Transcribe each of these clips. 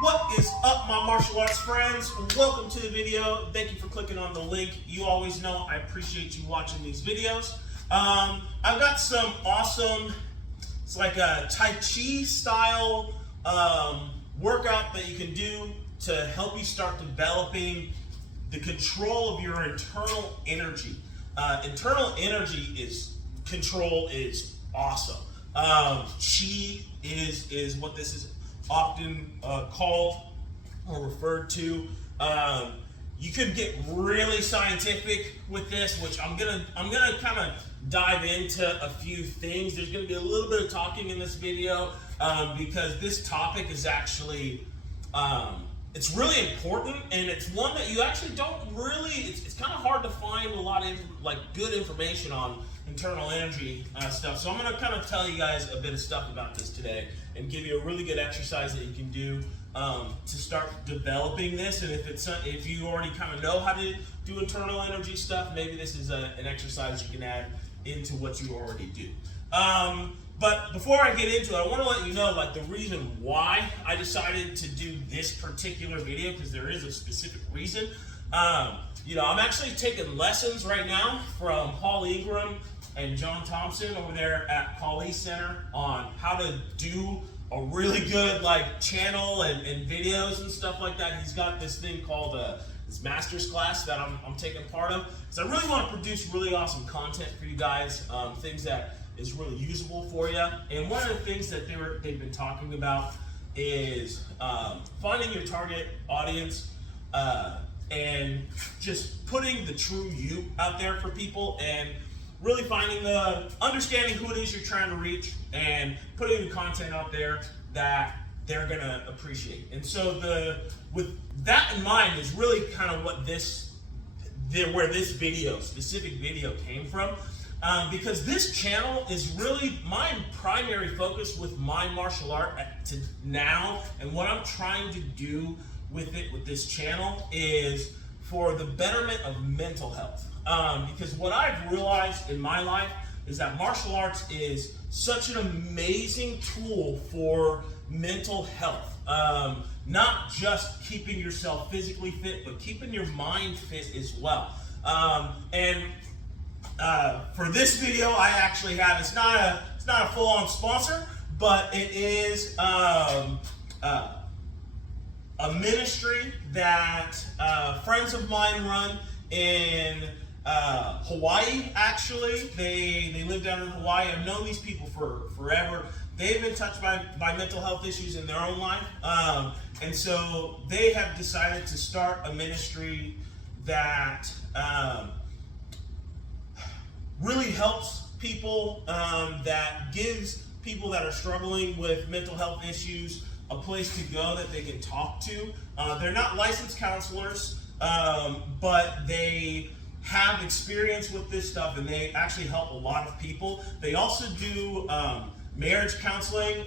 What is up, my martial arts friends? Welcome to the video. Thank you for clicking on the link. You always know I appreciate you watching these videos. I've got some awesome, it's like a Tai Chi style workout that you can do to help you start developing the control of your internal energy. Internal energy control is awesome. Chi is what this is often called or referred to. You could get really scientific with this, which I'm gonna kind of dive into a few things. There's gonna be a little bit of talking in this video because this topic is actually it's really important, and it's one that you actually don't really. It's kind of hard to find a lot of good information on internal energy stuff. So I'm going to kind of tell you guys a bit of stuff about this today and give you a really good exercise that you can do to start developing this. And if you already kind of know how to do internal energy stuff, maybe this is an exercise you can add into what you already do. But before I get into it, I want to let you know the reason why I decided to do this particular video, because there is a specific reason. I'm actually taking lessons right now from Paul Ingram and John Thompson over there at Paul Center on how to do a really good channel and videos and stuff like that. He's got this thing called this master's class that I'm taking part of. So I really want to produce really awesome content for you guys, things that is really usable for you. And one of the things that they've been talking about is finding your target audience and just putting the true you out there for people, and really understanding who it is you're trying to reach and putting the content out there that they're gonna appreciate. And so with that in mind is really kind of what where this specific video came from. Because this channel is really my primary focus with my martial art to now, and what I'm trying to do with this channel is for the betterment of mental health. Because what I've realized in my life is that martial arts is such an amazing tool for mental health. Not just keeping yourself physically fit, but keeping your mind fit as well. For this video, I actually have, it's not a full-on sponsor, but it is a ministry that friends of mine run in Hawaii. Actually, they live down in Hawaii. I've known these people for forever. They've been touched by mental health issues in their own life, and so they have decided to start a ministry that really helps people, that gives people that are struggling with mental health issues a place to go that they can talk to. They're not licensed counselors, but they have experience with this stuff, and they actually help a lot of people. They also do marriage counseling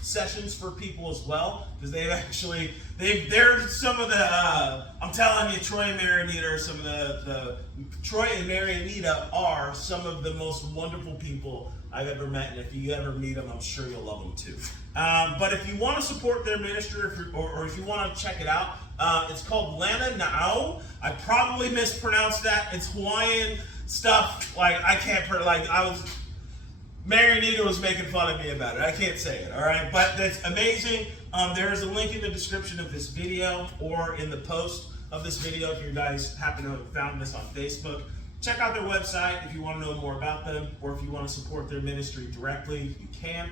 sessions for people as well, because they're some of the I'm telling you, Troy and Marianita are some of Troy and Marianita are some of the most wonderful people I've ever met, and if you ever meet them, I'm sure you'll love them too. But if you want to support their ministry, or if you want to check it out, it's called Lana Na'au. I probably mispronounced that. It's Hawaiian stuff. Marianita was making fun of me about it. I can't say it, all right? But that's amazing. There is a link in the description of this video or in the post of this video if you guys happen to have found this on Facebook. Check out their website if you want to know more about them, or if you want to support their ministry directly, you can.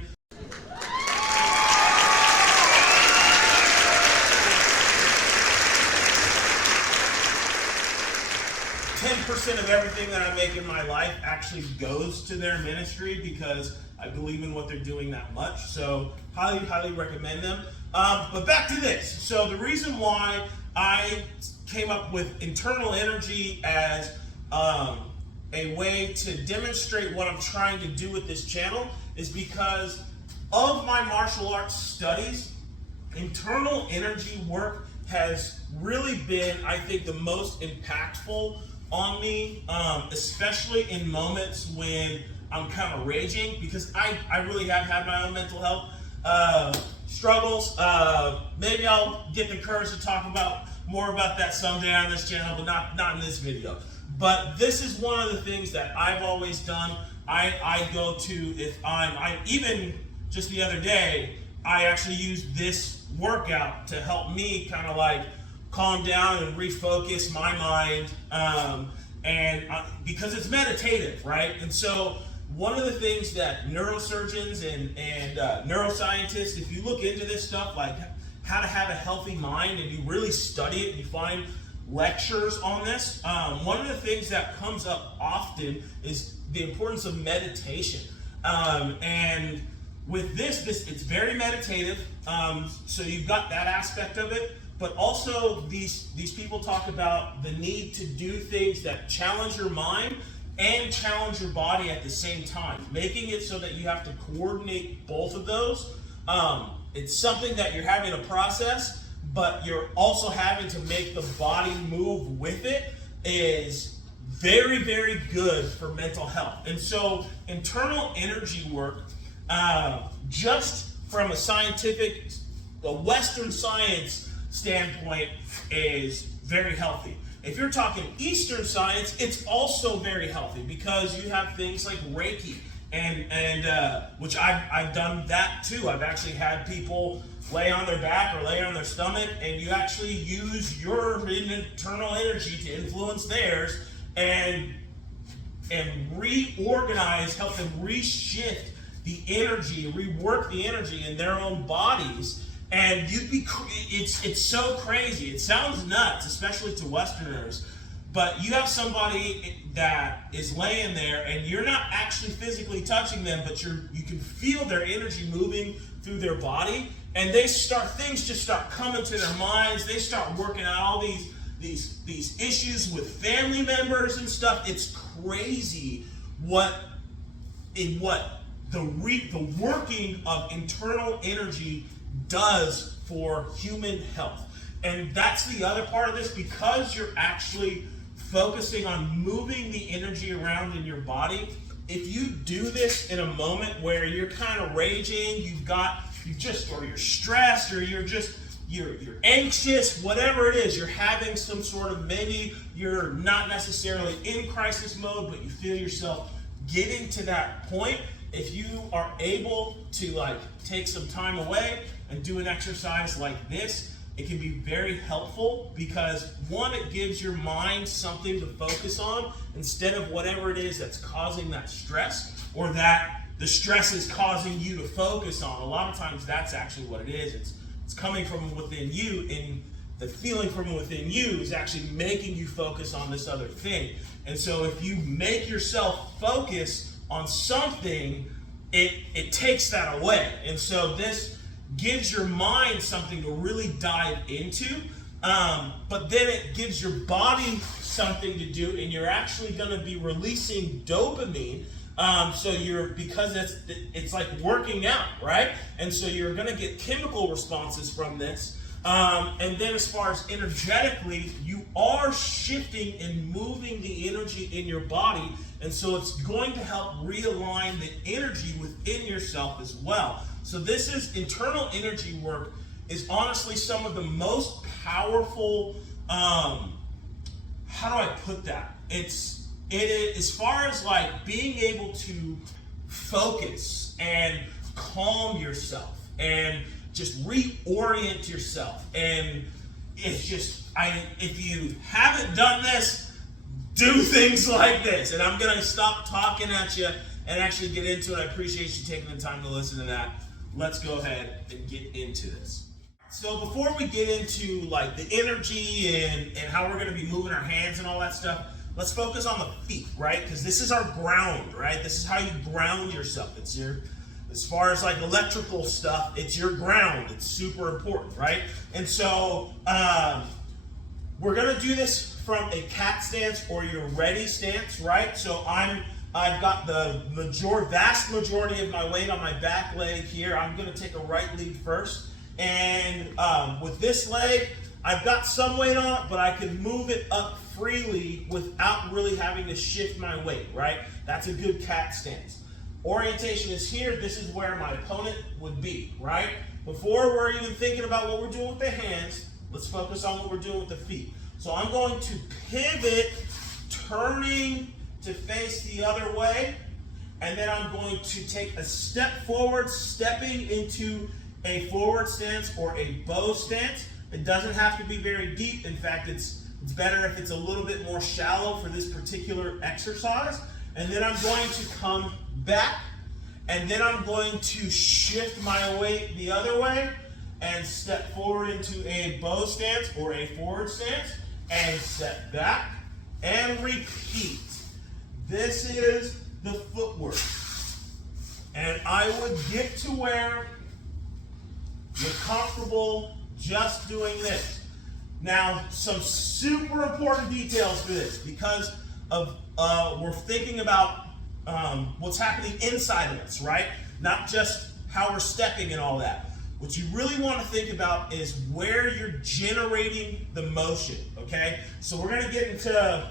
10% of everything that I make in my life actually goes to their ministry, because I believe in what they're doing that much. So highly, highly recommend them. But back to this. So the reason why I came up with internal energy as a way to demonstrate what I'm trying to do with this channel is because of my martial arts studies. Internal energy work has really been, I think, the most impactful on me, especially in moments when I'm kind of raging, because I really have had my own mental health struggles. Maybe I'll get the courage to talk about more about that someday on this channel, but not in this video. But this is one of the things that I've always done. I go to, if I even just the other day, I actually used this workout to help me kind of like calm down and refocus my mind, because it's meditative, right? And so one of the things that neurosurgeons and neuroscientists, if you look into this stuff, like how to have a healthy mind, and you really study it and you find lectures on this, one of the things that comes up often is the importance of meditation. And with this it's very meditative, so you've got that aspect of it, but also these people talk about the need to do things that challenge your mind and challenge your body at the same time, making it so that you have to coordinate both of those. It's something that you're having to process, but you're also having to make the body move with it, is very, very good for mental health. And so internal energy work, just from a Western science standpoint, is very healthy. If you're talking Eastern science, it's also very healthy, because you have things like Reiki, and which I've done that too. I've actually had people lay on their back or lay on their stomach, and you actually use your internal energy to influence theirs and reorganize, help them reshift the energy, rework the energy in their own bodies. And it's so crazy. It sounds nuts, especially to Westerners, but you have somebody that is laying there and you're not actually physically touching them, but you can feel their energy moving through their body, and things just start coming to their minds. They start working out all these issues with family members and stuff. It's crazy what the working of internal energy does for human health. And that's the other part of this, because you're actually focusing on moving the energy around in your body. If you do this in a moment where you're kind of raging, or you're stressed, or you're anxious, whatever it is, you're having some sort of, maybe you're not necessarily in crisis mode, but you feel yourself getting to that point. If you are able to take some time away and do an exercise like this, it can be very helpful, because one, it gives your mind something to focus on instead of whatever it is that's causing that stress, or that the stress is causing you to focus on. A lot of times that's actually what it is. It's coming from within you, and the feeling from within you is actually making you focus on this other thing. And so if you make yourself focus on something, it takes that away. And so this gives your mind something to really dive into, but then it gives your body something to do, and you're actually going to be releasing dopamine. Because it's like working out, right? And so you're going to get chemical responses from this. And then as far as energetically, you are shifting and moving the energy in your body. And so it's going to help realign the energy within yourself as well. So this is internal energy work, is honestly some of the most powerful, how do I put that? It is, as far as being able to focus and calm yourself and just reorient yourself. And it's just, if you haven't done this, do things like this. And I'm going to stop talking at you and actually get into it. I appreciate you taking the time to listen to that. Let's go ahead and get into this. So before we get into the energy and how we're going to be moving our hands and all that stuff, let's focus on the feet, right? Because this is our ground, right? This is how you ground yourself. It's as far as electrical stuff, it's your ground. It's super important, right? And so we're gonna do this from a cat stance or your ready stance, right? So I've got the vast majority of my weight on my back leg here. I'm gonna take a right lead first. And with this leg, I've got some weight on it, but I can move it up freely without really having to shift my weight, right? That's a good cat stance. orientation is here, this is where my opponent would be, right? Before we're even thinking about what we're doing with the hands, let's focus on what we're doing with the feet. So I'm going to pivot, turning to face the other way, and then I'm going to take a step forward, stepping into a forward stance or a bow stance. It doesn't have to be very deep. In fact, it's better if it's a little bit more shallow for this particular exercise. And then I'm going to come back, and then I'm going to shift my weight the other way and step forward into a bow stance or a forward stance and step back and repeat. This is the footwork. And I would get to where you're comfortable just doing this. Now, some super important details for this because of we're thinking about what's happening inside of us, right? Not just how we're stepping and all that. What you really want to think about is where you're generating the motion, okay? So we're going to get into a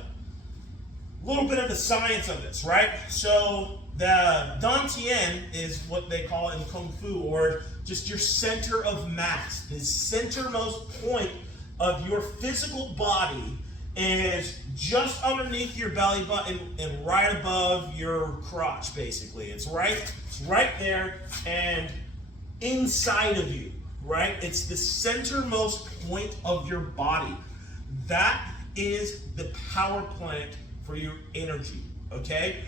little bit of the science of this, right? So the Dantian is what they call it in Kung Fu, or just your center of mass. The centermost point of your physical body is just underneath your belly button and right above your crotch, basically. It's right there and inside of you, right? It's the centermost point of your body. That is the power plant for your energy, okay?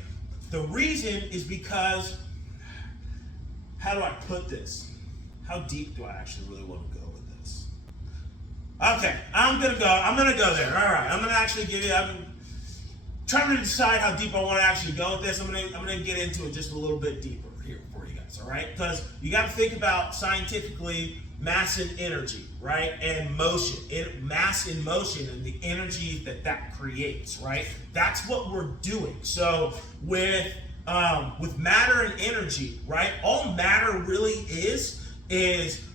The reason is because, how do I put this? How deep do I actually really want to go with this? Okay, I'm gonna go there. All right, I'm trying to decide how deep I want to actually go with this. I'm gonna get into it just a little bit deeper here for you guys, all right? Because you got to think about scientifically mass and energy, right? And motion, mass in motion and the energy that creates, right? That's what we're doing. So with matter and energy, right? All matter really is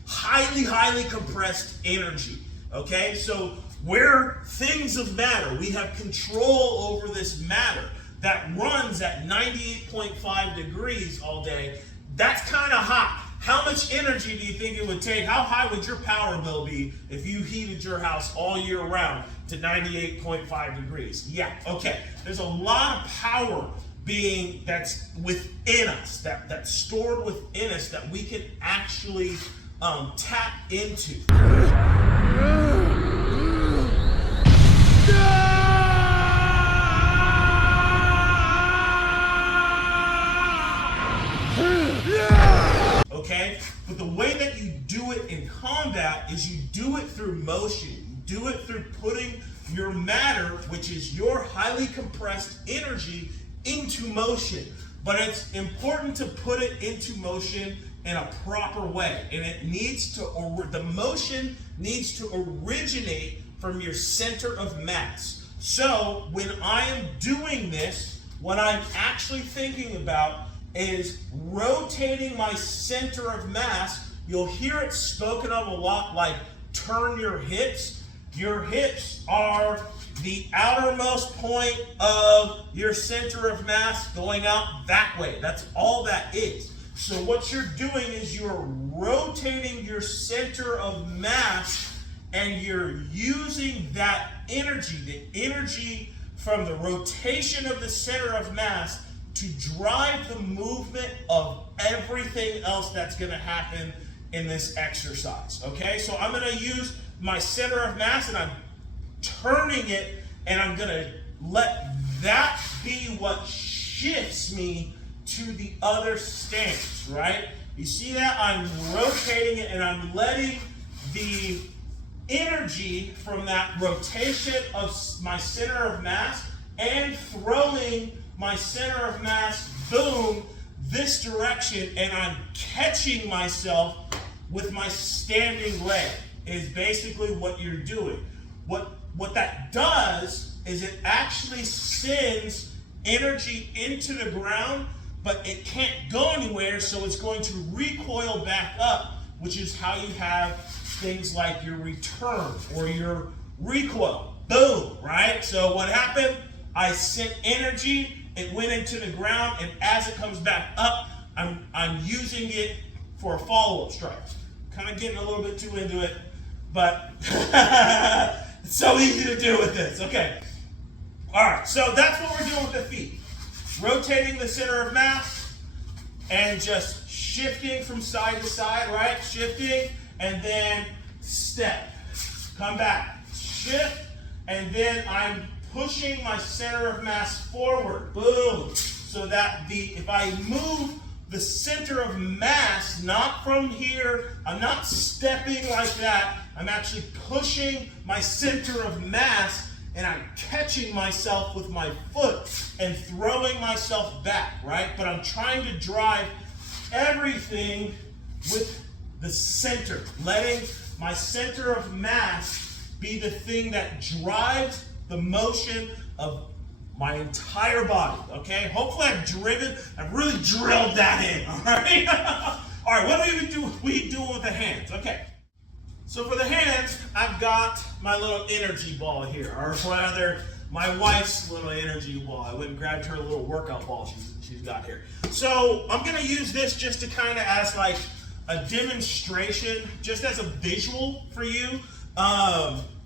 highly compressed energy. Okay, so where things of matter, we have control over this matter that runs at 98.5 degrees all day. That's kind of hot. How much energy do you think it would take? How high would your power bill be if you heated your house all year round to 98.5 degrees? Yeah, okay. There's a lot of power that's within us, that's stored within us that we can actually tap into. Okay? But the way that you do it in combat is you do it through motion. You do it through putting your matter, which is your highly compressed energy, into motion. But it's important to put it into motion in a proper way. And the motion needs to originate from your center of mass. So when I am doing this, what I'm actually thinking about is rotating my center of mass. You'll hear it spoken of a lot like turn your hips. Your hips are the outermost point of your center of mass going out that way. That's all that is. So what you're doing is you're rotating your center of mass and you're using that energy, the energy from the rotation of the center of mass to drive the movement of everything else that's going to happen in this exercise. Okay, so I'm going to use my center of mass and I'm turning it, and I'm going to let that be what shifts me to the other stance, right? You see that? I'm rotating it and I'm letting the energy from that rotation of my center of mass and throwing my center of mass, boom, this direction, and I'm catching myself with my standing leg is basically what you're doing. What that does is it actually sends energy into the ground, but it can't go anywhere, so it's going to recoil back up, which is how you have things like your return or your recoil. Boom, right? So what happened? I sent energy it went into the ground, and as it comes back up, I'm using it for a follow-up strike. Kind of getting a little bit too into it, but it's so easy to do with this. Okay. All right, so that's what we're doing with the feet. Rotating the center of mass and just shifting from side to side, right? Shifting, and then step. Come back, shift, and then I'm pushing my center of mass forward. Boom. So that if I move the center of mass, not from here, I'm not stepping like that. I'm actually pushing my center of mass, and I'm catching myself with my foot and throwing myself back, right? But I'm trying to drive everything with the center, letting my center of mass be the thing that drives the motion of my entire body, okay? Hopefully I've really drilled that in, all right? All right, what do we do with the hands? Okay. So for the hands, I've got my little energy ball here, or rather, my wife's little energy ball. I went and grabbed her little workout ball she's got here. So I'm gonna use this just to kind of as like a demonstration, just as a visual for you.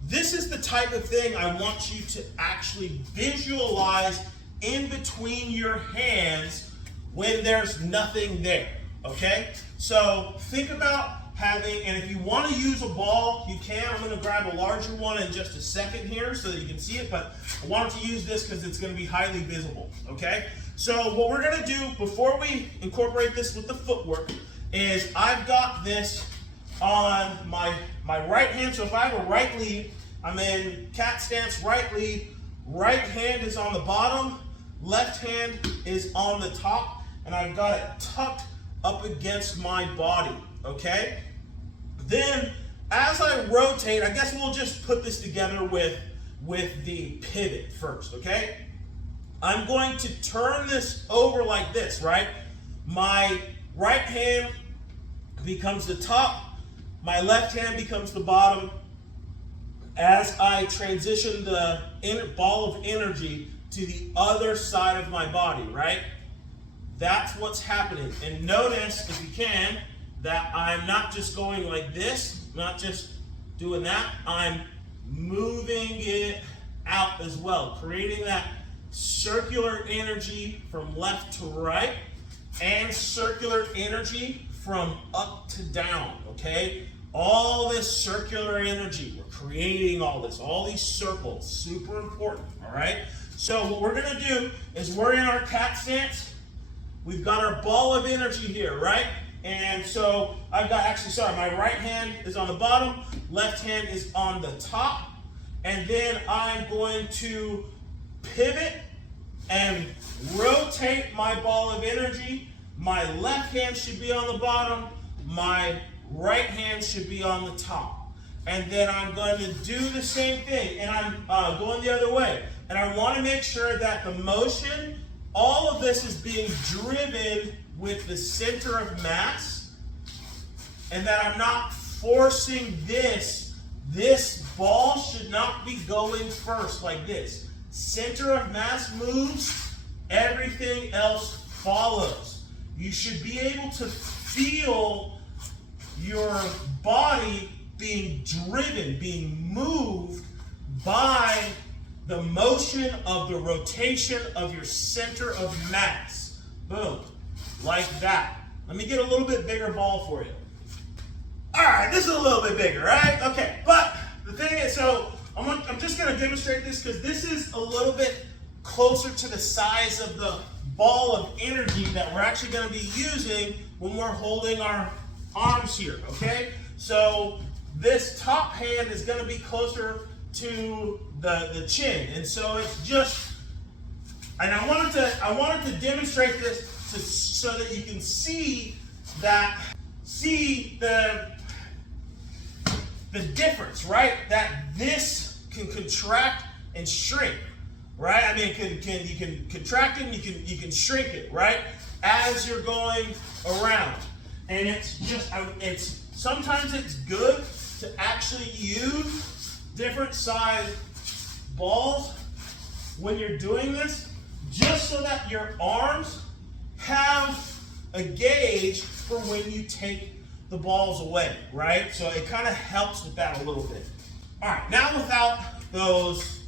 This is the type of thing I want you to actually visualize in between your hands when there's nothing there, okay? So think about having, and if you want to use a ball, you can. I'm going to grab a larger one in just a second here so that you can see it, but I wanted to use this because it's going to be highly visible, okay? So what we're going to do before we incorporate this with the footwork is I've got this on my right hand. So if I have a right lead, I'm in cat stance, right lead, right hand is on the bottom, left hand is on the top, and I've got it tucked up against my body, okay? Then, as I rotate, I guess we'll just put this together with the pivot first, okay? I'm going to turn this over like this, right? My right hand becomes the top, my left hand becomes the bottom. As I transition the ball of energy to the other side of my body, right? That's what's happening. And notice, if you can, that I'm not just going like this, not just doing that, I'm moving it out as well, creating that circular energy from left to right and circular energy from up to down, okay? All this circular energy, we're creating all these circles, super important, all right? So what we're gonna do is we're in our cat stance. We've got our ball of energy here, right? And so I've got, my right hand is on the bottom, left hand is on the top, and then I'm going to pivot and rotate my ball of energy. My left hand should be on the bottom, my right hand should be on the top. And then I'm going to do the same thing, and I'm going the other way. And I want to make sure that the motion, all of this is being driven with the center of mass, and that I'm not forcing this. This ball should not be going first like this. Center of mass moves, everything else follows. You should be able to feel your body being driven, being moved by the motion of the rotation of your center of mass. Boom. Like that. Let me get a little bit bigger ball for you. All right, this is a little bit bigger, right? Okay, but the thing is, so I'm just going to demonstrate this because this is a little bit closer to the size of the ball of energy that we're actually going to be using when we're holding our arms here, okay? So this top hand is going to be closer to the chin, and so it's just, and I wanted to demonstrate this so that you can see the difference, right? That this can contract and shrink, right? I mean, you can contract it, and you can shrink it, right? As you're going around, and it's just sometimes it's good to actually use different size balls when you're doing this, just so that your arms have a gauge for when you take the balls away, right? So it kind of helps with that a little bit. All right, now without those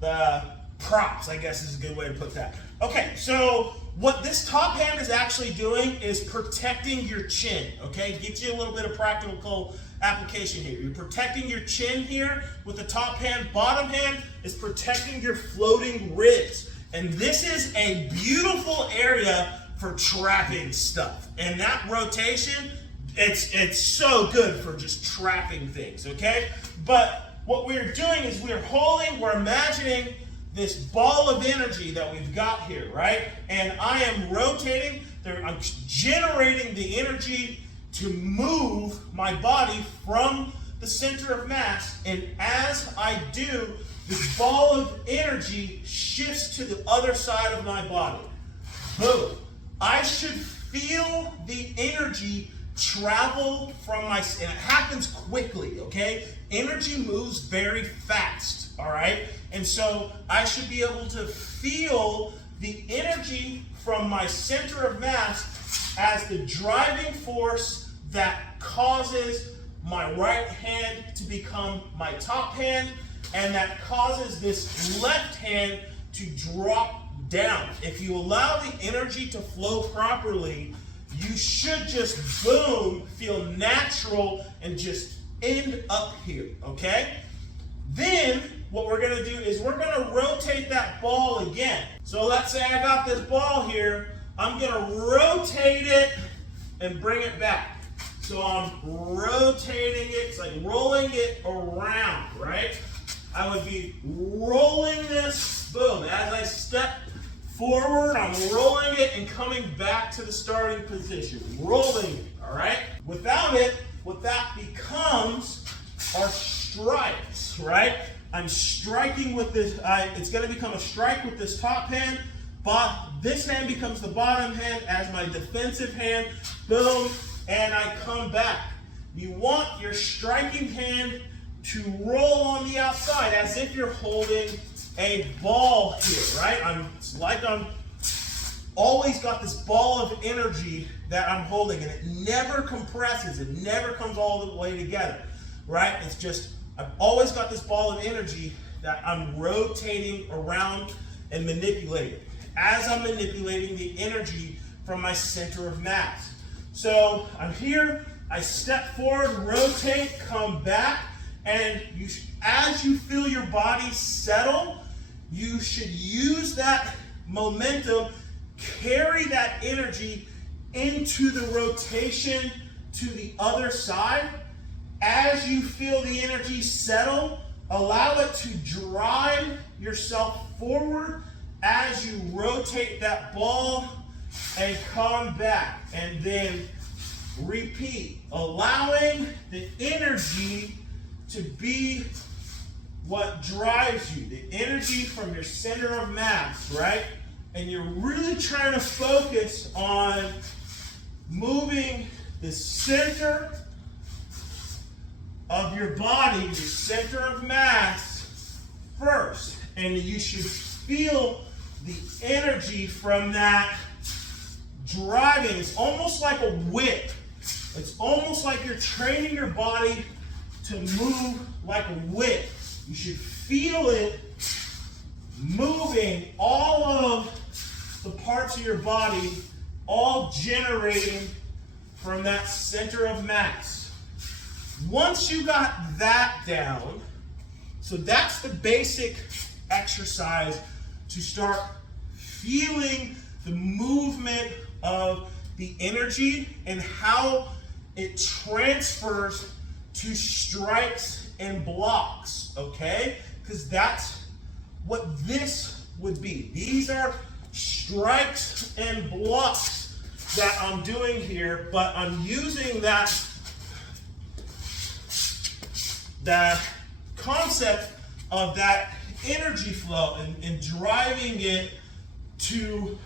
the props, I guess is a good way to put that. Okay, so what this top hand is actually doing is protecting your chin, okay? Get you a little bit of practical application here. You're protecting your chin here with the top hand. Bottom hand is protecting your floating ribs. And this is a beautiful area for trapping stuff. And that rotation, it's so good for just trapping things, okay? But what we're doing is we're imagining this ball of energy that we've got here, right? And I am rotating, I'm generating the energy to move my body from the center of mass. And as I do, this ball of energy shifts to the other side of my body. Boom. I should feel the energy travel from my, and it happens quickly, okay? Energy moves very fast, all right? And so I should be able to feel the energy from my center of mass as the driving force that causes my right hand to become my top hand, and that causes this left hand to drop down. If you allow the energy to flow properly, you should just, boom, feel natural and just end up here, okay? Then what we're gonna do is we're gonna rotate that ball again. So let's say I got this ball here, I'm gonna rotate it and bring it back. So I'm rotating it, it's like rolling it around, right? I would be rolling this, boom, as I step forward, I'm rolling it and coming back to the starting position. Rolling it, all right? Without it, what that becomes are strikes, right? I'm striking with this, it's gonna become a strike with this top hand, but this hand becomes the bottom hand as my defensive hand, boom, and I come back. You want your striking hand to roll on the outside as if you're holding a ball here, right? It's like I'm always got this ball of energy that I'm holding, and it never compresses, it never comes all the way together, right? It's just, I've always got this ball of energy that I'm rotating around and manipulating. As I'm manipulating the energy from my center of mass. So I'm here, I step forward, rotate, come back, and as you feel your body settle, you should use that momentum, carry that energy into the rotation to the other side. As you feel the energy settle, allow it to drive yourself forward as you rotate that ball and come back. And then repeat, allowing the energy to be what drives you, the energy from your center of mass, right? And you're really trying to focus on moving the center of your body, your center of mass first. And you should feel the energy from that driving. It's almost like a whip. It's almost like you're training your body to move like a whip. You should feel it moving all of the parts of your body, all generating from that center of mass. Once you got that down, so that's the basic exercise to start feeling the movement of the energy and how it transfers to strikes and blocks, okay? Because that's what this would be. These are strikes and blocks that I'm doing here, but I'm using that concept of that energy flow and driving it to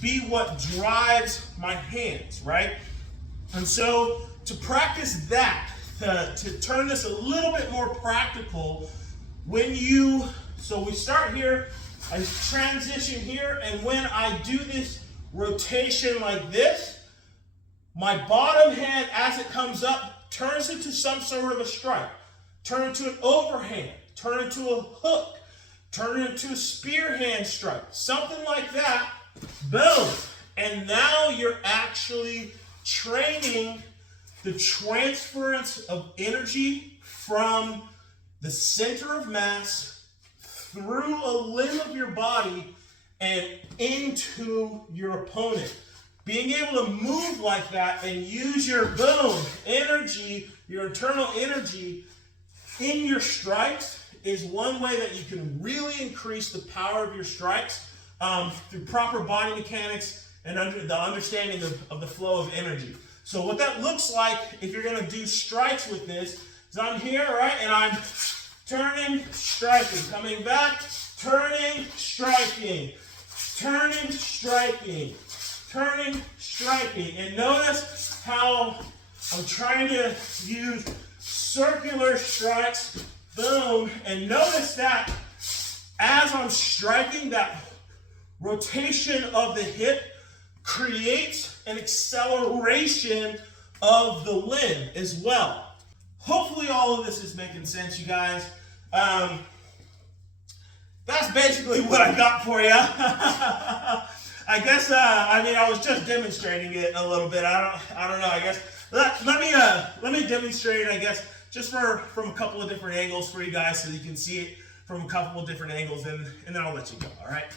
be what drives my hands, right? And so to practice that, to turn this a little bit more practical, so we start here, I transition here, and when I do this rotation like this, my bottom hand, as it comes up, turns into some sort of a strike. Turn into an overhand, turn into a hook, turn into a spear hand strike, something like that. Boom. And now you're actually training the transference of energy from the center of mass through a limb of your body and into your opponent. Being able to move like that and use your boom energy, your internal energy in your strikes is one way that you can really increase the power of your strikes through proper body mechanics and the understanding of the flow of energy. So what that looks like if you're going to do strikes with this is I'm here, right, and I'm turning, striking, coming back, turning, striking, turning, striking, turning, striking. And notice how I'm trying to use circular strikes, boom, and notice that as I'm striking, that rotation of the hip creates an acceleration of the limb as well. Hopefully all of this is making sense, you guys. That's basically what I got for you. I guess, I was just demonstrating it a little bit. I don't know, I guess. Let me demonstrate, I guess, just from a couple of different angles for you guys so you can see it from a couple of different angles, and then I'll let you go, all right?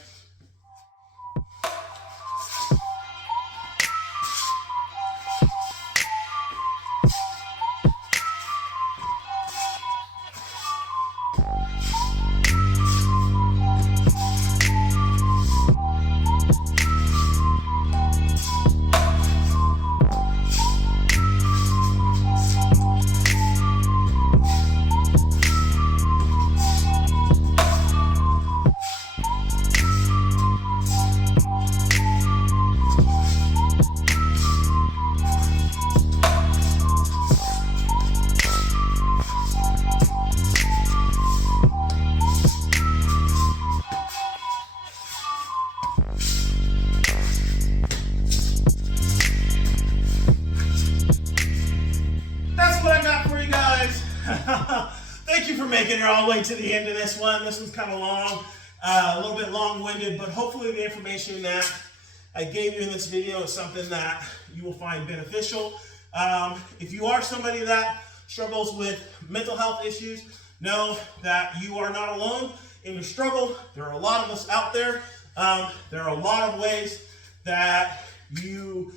Thank you for making it all the way to the end of this one. This one's kind of long, a little bit long-winded, but hopefully the information that I gave you in this video is something that you will find beneficial. If you are somebody that struggles with mental health issues, know that you are not alone in your struggle. There are a lot of us out there. There are a lot of ways that you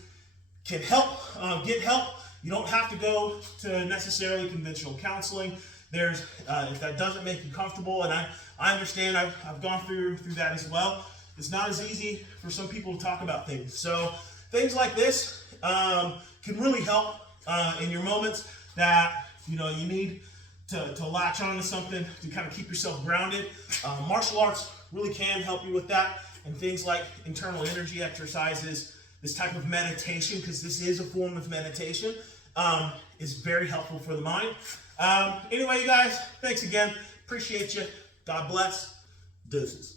can help, get help. You don't have to go to necessarily conventional counseling. There's, if that doesn't make you comfortable, and I understand, I've gone through that as well. It's not as easy for some people to talk about things. So things like this can really help in your moments that you need to latch on to something to kind of keep yourself grounded. Martial arts really can help you with that, and things like internal energy exercises, this type of meditation, because this is a form of meditation, is very helpful for the mind. Anyway, you guys, thanks again. Appreciate you. God bless. Deuces.